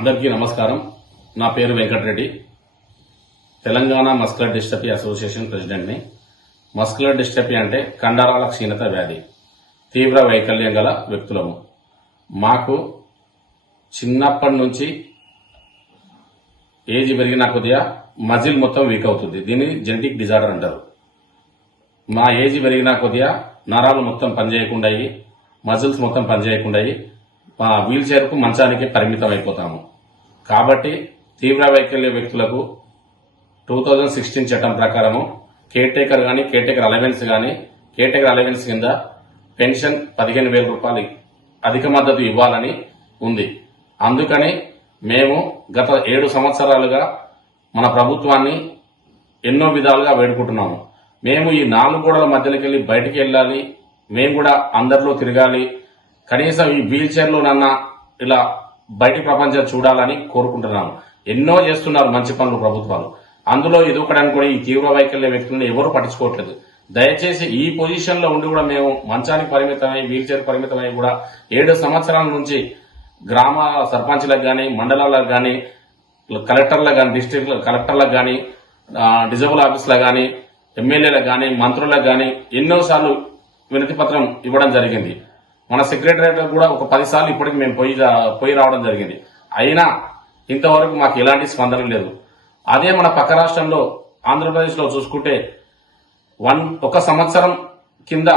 అందరికీ నమస్కారం. నా పేరు Venkatareddy. Telangana muscular dystrophy association ప్రెసిడెంట్ని. Muscular dystrophy అంటే కండరాల క్షీణత వ్యాధి తీవ్ర వైకల్యం గల వ్యక్తులము. మాకు చిన్నప్పటి నుంచి ఏజ్ పెరిగిన కొద్దిగా మజిల్ మొత్తం వీక్ అవుతుంది. దీన్ని జెనెటిక్ డిజార్డర్ అంటారు. మా ఏజ్ పెరిగిన కొద్దిగా నరాలు మొత్తం పనిచేయకుండా అయ్యి మజిల్స్ మొత్తం పనిచేయకుండా మా వీల్ చైర్కు మంచానికి పరిమితం అయిపోతాము కాబట్టి తీవ్ర వైకల్య వ్యక్తులకు టూ థౌజండ్ సిక్స్టీన్ చట్టం ప్రకారము కేర్టేకర్ కానీ కేర్టేకర్ అలవెన్స్ కానీ కేర్టేకర్ అలవెన్స్ కింద పెన్షన్ పదిహేను వేల రూపాయలు అధిక మద్దతు ఇవ్వాలని ఉంది. అందుకని మేము గత ఏడు సంవత్సరాలుగా మన ప్రభుత్వాన్ని ఎన్నో విధాలుగా వేడుకుంటున్నాము. మేము ఈ నాలుగు గోడల మధ్యలోకి వెళ్ళి బయటికి వెళ్ళాలి మేము కూడా అందరిలో తిరగాలి. కనీసం ఈ వీల్ చైర్లోనన్నా ఇలా బయటి ప్రపంచం చూడాలని కోరుకుంటున్నాము ఎన్నో చేస్తున్నారు మంచి పనులు ప్రభుత్వాలు. అందులో ఎదుగుకోవడానికి కూడా ఈ తీవ్ర వైకల్య వ్యక్తులను ఎవరు పట్టించుకోవట్లేదు. దయచేసి ఈ పొజిషన్లో ఉండి కూడా మేము మంచానికి పరిమితమై వీల్ చైర్ పరిమితమై కూడా ఏడు సంవత్సరాల నుంచి గ్రామ సర్పంచ్లకు కానీ మండలాలకు కానీ కలెక్టర్లకు కానీ డిస్టిక్ కలెక్టర్లకు కానీ డిజబుల్ ఆఫీసులకు కానీ ఎమ్మెల్యేలకు కానీ మంత్రులకు కానీ ఎన్నోసార్లు వినతి పత్రం ఇవ్వడం జరిగింది. మన సెక్రటరియట్ కూడా ఒక పది సార్లు ఇప్పటికి మేము పోయి పోయి రావడం జరిగింది. అయినా ఇంతవరకు మాకు ఎలాంటి స్పందన లేదు. అదే మన పక్క రాష్ట్రంలో ఆంధ్రప్రదేశ్లో చూసుకుంటే వన్ ఒక సంవత్సరం కింద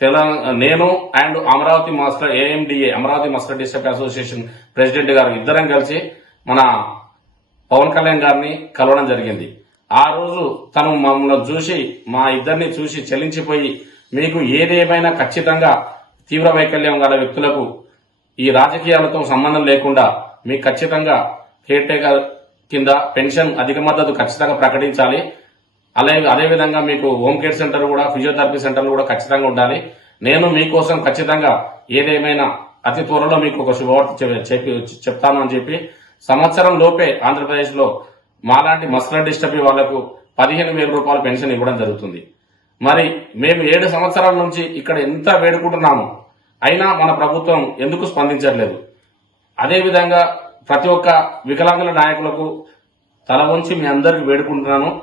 తెలంగాణ నేను and Amaravati master AMDA Amaravati master district association president గారు ఇద్దరం కలిసి మన పవన్ కళ్యాణ్ గారిని కలవడం జరిగింది. ఆ రోజు తను మమ్మల్ని చూసి మా ఇద్దరిని చూసి చెల్లించిపోయి మీకు ఏదేమైనా ఖచ్చితంగా తీవ్ర వైకల్యం గల వ్యక్తులకు ఈ రాజకీయాలతో సంబంధం లేకుండా మీకు ఖచ్చితంగా కేర్ టేకర్ కింద పెన్షన్ అధిక మద్దతు ఖచ్చితంగా ప్రకటించాలి. అలాగే అదేవిధంగా మీకు హోమ్ కేర్ సెంటర్ కూడా ఫిజియోథెరపీ సెంటర్లు కూడా ఖచ్చితంగా ఉండాలి. నేను మీకోసం ఖచ్చితంగా ఏదేమైనా అతి త్వరలో మీకు ఒక శుభవార్త చెప్పి చెప్తాను అని చెప్పి సంవత్సరం లోపే ఆంధ్రప్రదేశ్లో మాలాంటి మస్లర్ డిస్టర్బీ వాళ్ళకు పదిహేను వేల రూపాయల పెన్షన్ ఇవ్వడం జరుగుతుంది. మరి మేము ఏడు సంవత్సరాల నుంచి ఇక్కడ ఎంత వేడుకుంటున్నాము? అయినా మన ప్రభుత్వం ఎందుకు స్పందించట్లేదు? అదేవిధంగా ప్రతి ఒక్క వికలాంగుల నాయకులకు తల వంచి మీ అందరికి వేడుకుంటున్నాను.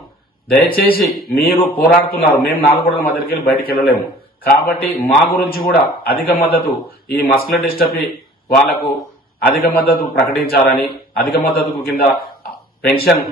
దయచేసి మీరు పోరాడుతున్నారు. మేము నాలుగు మధ్యకి వెళ్ళి బయటికి వెళ్ళలేము. కాబట్టి మా గురించి కూడా అధిక మద్దతు ఈ మస్కులర్ డిస్టర్బీ వాళ్ళకు అధిక మద్దతు ప్రకటించాలని అధిక మద్దతుకు కింద పెన్షన్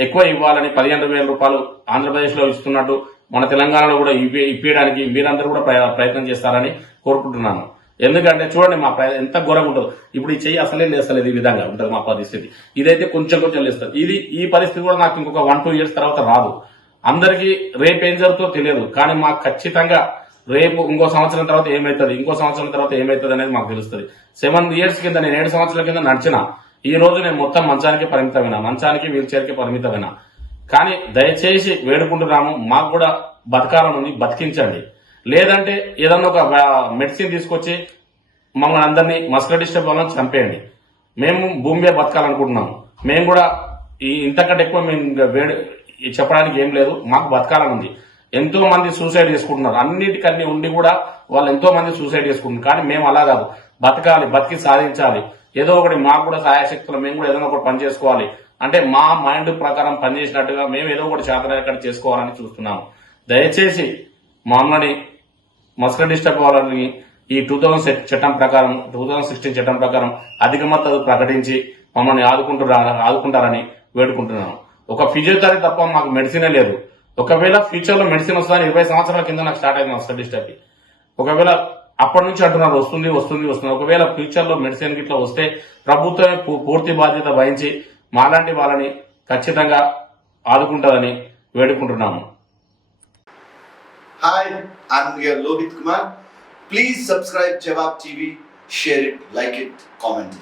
ఎక్కువ ఇవ్వాలని పదిహేను వేల రూపాయలు ఆంధ్రప్రదేశ్లో ఇస్తున్నట్టు మన తెలంగాణలో కూడా ఇప్పి- ఇప్పించడానికి మీరందరూ కూడా ప్రయత్నం చేస్తారని కోరుకుంటున్నాను. ఎందుకంటే చూడండి మా ఎంత ఘోరంగా ఉంటుంది. ఇప్పుడు ఈ చెయ్యి అసలే లేస్తలేదు ఈ విధంగా ఉంటుంది మా పరిస్థితి. ఇదైతే కొంచెం కొంచెం లేస్తుంది. ఇది ఈ పరిస్థితి కూడా నాకు ఇంకొక వన్ టూ ఇయర్స్ తర్వాత రాదు. అందరికీ రేపు ఏం జరుగుతుందో తెలియదు. కానీ మాకు ఖచ్చితంగా రేపు ఇంకో సంవత్సరం తర్వాత ఏమవుతుంది ఇంకో సంవత్సరం తర్వాత ఏమవుతుంది అనేది మాకు తెలుస్తుంది. సెవెన్ ఇయర్స్ కింద నేను ఏడు సంవత్సరాల కింద నడిచిన ఈ రోజు నేను మొత్తం మంచానికి పరిమితమైన మంచానికి వీల్ చైర్కి పరిమితమైనా పరిమితమైన కానీ దయచేసి వేడుకుంటున్నాము మాకు కూడా బతకాలని ఉంది బతికించండి. లేదంటే ఏదన్నా ఒక మెడిసిన్ తీసుకొచ్చి మమ్మల్ని అందరినీ మస్కల్ డిస్టర్బ్ వల్ల చంపేయండి. మేము భూమి మీద బతకాలనుకుంటున్నాము. మేము కూడా ఈ ఇంతకంటే ఎక్కువ మేము వేడు వేడి చెప్పడానికి ఏం లేదు మాకు బతకాలని ఉంది ఎంతో మంది సూసైడ్ చేసుకుంటున్నారు. అన్నిటికన్నీ ఉండి కూడా వాళ్ళు ఎంతో మంది సూసైడ్ చేసుకుంటున్నారు. కానీ మేము అలా కాదు. బతకాలి బతికి సాధించాలి. ఏదో ఒకటి మాకు కూడా సహాయశక్తులు మేము కూడా ఏదైనా ఒకటి పని చేసుకోవాలి. అంటే మా మైండ్ ప్రకారం పనిచేసినట్టుగా మేము ఏదో ఒకటి చేతనక్కడ చేసుకోవాలని చూస్తున్నాము. దయచేసి మమ్మల్ని మస్కర్ డిస్టర్బ్ వాళ్ళని ఈ టూ థౌజండ్ చట్టం ప్రకారం టూ థౌజండ్ సిక్స్టీన్ చట్టం ప్రకారం అధిక మద్దతు ప్రకటించి మమ్మల్ని ఆదుకుంటున్నా ఆదుకుంటారని వేడుకుంటున్నాను ఒక ఫిజియోథెరపీ తప్ప మాకు మెడిసినే లేదు. ఒకవేళ ఫ్యూచర్లో మెడిసిన్ వస్తుందని ఇరవై సంవత్సరాల కింద నాకు స్టార్ట్ అయింది మస్కర్ డిస్టర్బ్. ఒకవేళ అప్పటి నుంచి అంటున్నారు వస్తుంది వస్తుంది వస్తుంది ఒకవేళ ఫ్యూచర్లో మెడిసిన్ గిట్లా వస్తే ప్రభుత్వమే పూర్తి బాధ్యత వహించి మాలాంటి వాళ్ళని ఖచ్చితంగా ఆదుకుంటుందని వేడుకుంటున్నాము hi I'm here Lohit Kumar. Please subscribe Jawab TV, it it, like it, comment.